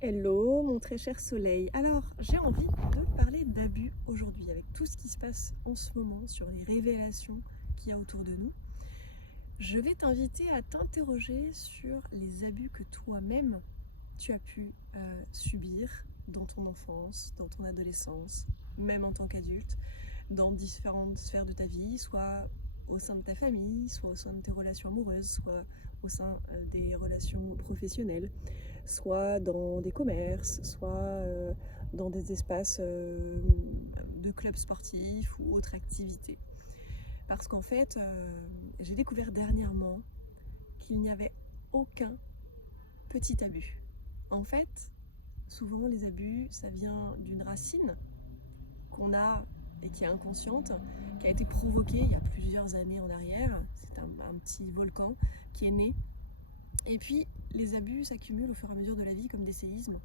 Hello mon très cher soleil. Alors j'ai envie de parler d'abus aujourd'hui avec tout ce qui se passe en ce moment sur les révélations qu'il y a autour de nous. Je vais t'inviter à t'interroger sur les abus que toi-même tu as pu subir dans ton enfance, dans ton adolescence, même en tant qu'adulte, dans différentes sphères de ta vie, soit au sein de ta famille, soit au sein de tes relations amoureuses, soit au sein des relations professionnelles, soit dans des commerces, soit dans des espaces de clubs sportifs ou autres activités. Parce qu'en fait, j'ai découvert dernièrement qu'il n'y avait aucun petit abus. En fait, souvent les abus, ça vient d'une racine qu'on a et qui est inconsciente, qui a été provoquée il y a plusieurs années en arrière. C'est un petit volcan qui est né. Et puis les abus s'accumulent au fur et à mesure de la vie comme des séismes.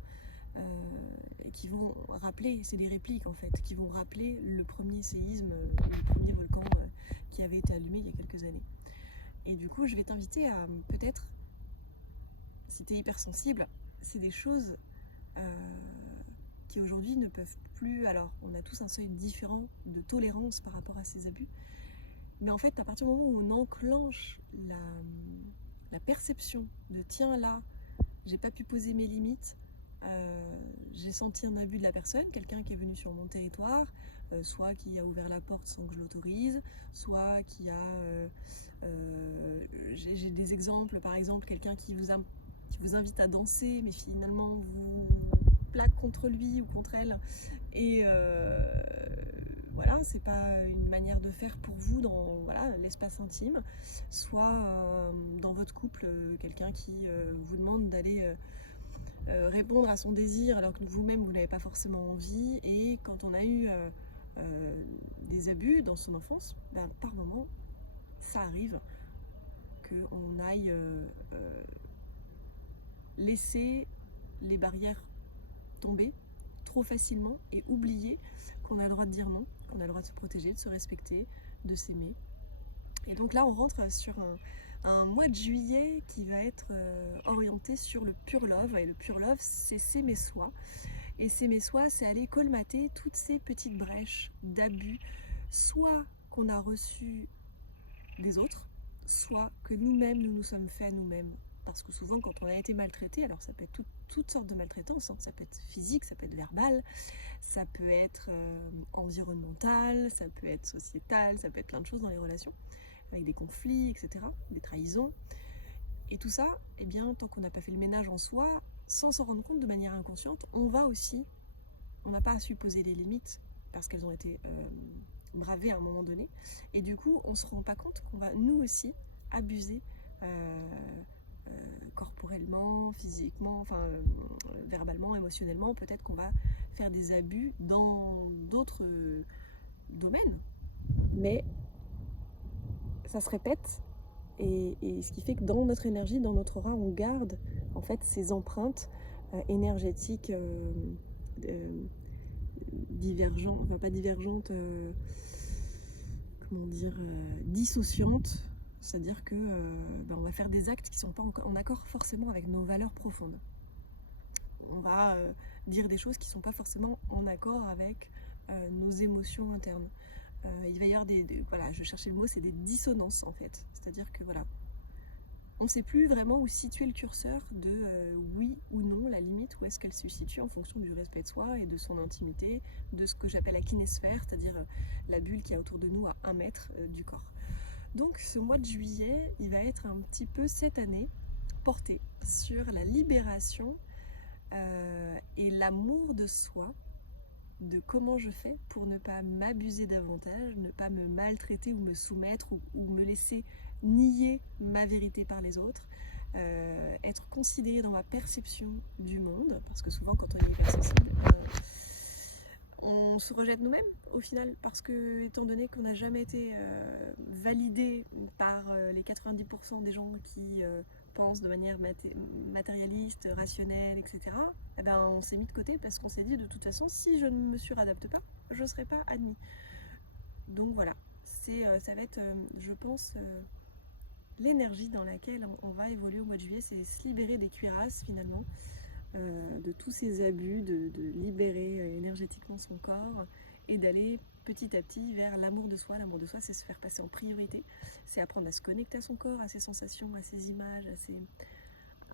Qui vont rappeler, c'est des répliques en fait, qui vont rappeler le premier séisme, le premier volcan qui avait été allumé il y a quelques années. Et du coup, je vais t'inviter à peut-être, si tu es hypersensible, c'est des choses qui aujourd'hui ne peuvent plus. Alors, on a tous un seuil différent de tolérance par rapport à ces abus, mais en fait, à partir du moment où on enclenche la perception de tiens là, j'ai pas pu poser mes limites, j'ai senti un abus de la personne, quelqu'un qui est venu sur mon territoire, soit qui a ouvert la porte sans que je l'autorise, soit qui a... j'ai des exemples, par exemple quelqu'un qui vous invite à danser, mais finalement vous plaque contre lui ou contre elle, et voilà, c'est pas une manière de faire pour vous dans voilà, l'espace intime, soit dans votre couple, quelqu'un qui vous demande d'aller répondre à son désir alors que vous-même vous n'avez pas forcément envie. Et quand on a eu des abus dans son enfance, ben, par moment ça arrive qu'on aille laisser les barrières tomber trop facilement et oublier qu'on a le droit de dire non, qu'on a le droit de se protéger, de se respecter, de s'aimer. Et donc là on rentre sur un mois de juillet qui va être orienté sur le pure love. Et le pure love, c'est s'aimer soi. Et s'aimer soi, c'est aller colmater toutes ces petites brèches d'abus, soit qu'on a reçu des autres, soit que nous-mêmes, nous nous sommes faits nous-mêmes. Parce que souvent, quand on a été maltraité, alors ça peut être toutes sortes de maltraitance, hein. Ça peut être physique, ça peut être verbal, ça peut être environnemental, ça peut être sociétal, ça peut être plein de choses dans les relations, avec des conflits, etc., des trahisons. Et tout ça, eh bien, tant qu'on n'a pas fait le ménage en soi, sans s'en rendre compte de manière inconsciente, on n'a pas su poser les limites parce qu'elles ont été bravées à un moment donné. Et du coup, on ne se rend pas compte qu'on va nous aussi abuser corporellement, physiquement, enfin verbalement, émotionnellement. Peut-être qu'on va faire des abus dans d'autres domaines. Mais ça se répète. Et ce qui fait que dans notre énergie, dans notre aura, on garde en fait ces empreintes énergétiques divergentes, enfin pas divergentes, comment dire, dissociantes. C'est-à-dire que on va faire des actes qui ne sont pas en accord forcément avec nos valeurs profondes. On va dire des choses qui ne sont pas forcément en accord avec nos émotions internes. Il va y avoir voilà, je cherchais le mot, c'est des dissonances en fait. C'est-à-dire que voilà, on ne sait plus vraiment où situer le curseur de oui ou non, la limite, où est-ce qu'elle se situe en fonction du respect de soi et de son intimité, de ce que j'appelle la kinésphère, c'est-à-dire la bulle qui est autour de nous à 1 mètre du corps. Donc ce mois de juillet, il va être un petit peu cette année porté sur la libération et l'amour de soi, de comment je fais pour ne pas m'abuser davantage, ne pas me maltraiter ou me soumettre ou me laisser nier ma vérité par les autres, être considérée dans ma perception du monde, parce que souvent quand on est hypersensible, on se rejette nous-mêmes au final, parce que étant donné qu'on n'a jamais été validé par les 90% des gens qui pensent de manière matérialiste, rationnelle, etc., eh ben, on s'est mis de côté parce qu'on s'est dit de toute façon, si je ne me suradapte pas, je ne serai pas admis. Donc voilà, ça va être, je pense, l'énergie dans laquelle on va évoluer au mois de juillet, c'est se libérer des cuirasses finalement, de tous ces abus, de libérer énergétiquement son corps et d'aller petit à petit vers l'amour de soi. L'amour de soi, c'est se faire passer en priorité, c'est apprendre à se connecter à son corps, à ses sensations, à ses images,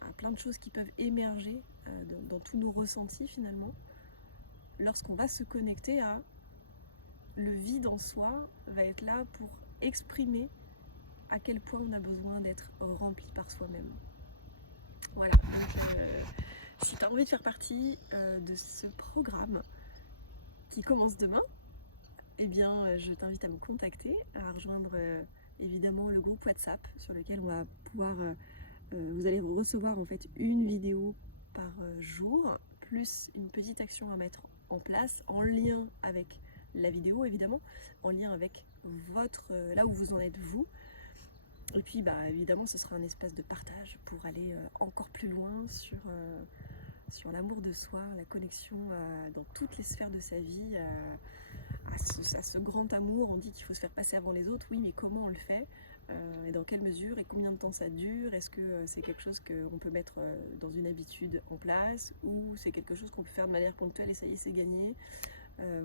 à plein de choses qui peuvent émerger dans tous nos ressentis finalement. Lorsqu'on va se connecter à le vide en soi, va être là pour exprimer à quel point on a besoin d'être rempli par soi-même. Voilà, si tu as envie de faire partie de ce programme qui commence demain, eh bien je t'invite à me contacter, à rejoindre évidemment le groupe WhatsApp sur lequel on va pouvoir, vous allez recevoir en fait une vidéo par jour, plus une petite action à mettre en place en lien avec la vidéo évidemment, en lien avec là où vous en êtes vous. Et puis évidemment ce sera un espace de partage pour aller encore plus loin sur l'amour de soi, la connexion dans toutes les sphères de sa vie, à ce grand amour. On dit qu'il faut se faire passer avant les autres, oui, mais comment on le fait et dans quelle mesure et combien de temps ça dure? Est-ce que c'est quelque chose qu'on peut mettre dans une habitude en place, ou c'est quelque chose qu'on peut faire de manière ponctuelle et ça y est, c'est gagné?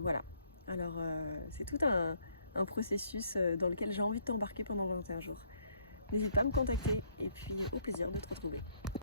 Voilà, alors c'est tout un processus dans lequel j'ai envie de t'embarquer pendant 21 jours. N'hésite pas à me contacter et puis au plaisir de te retrouver.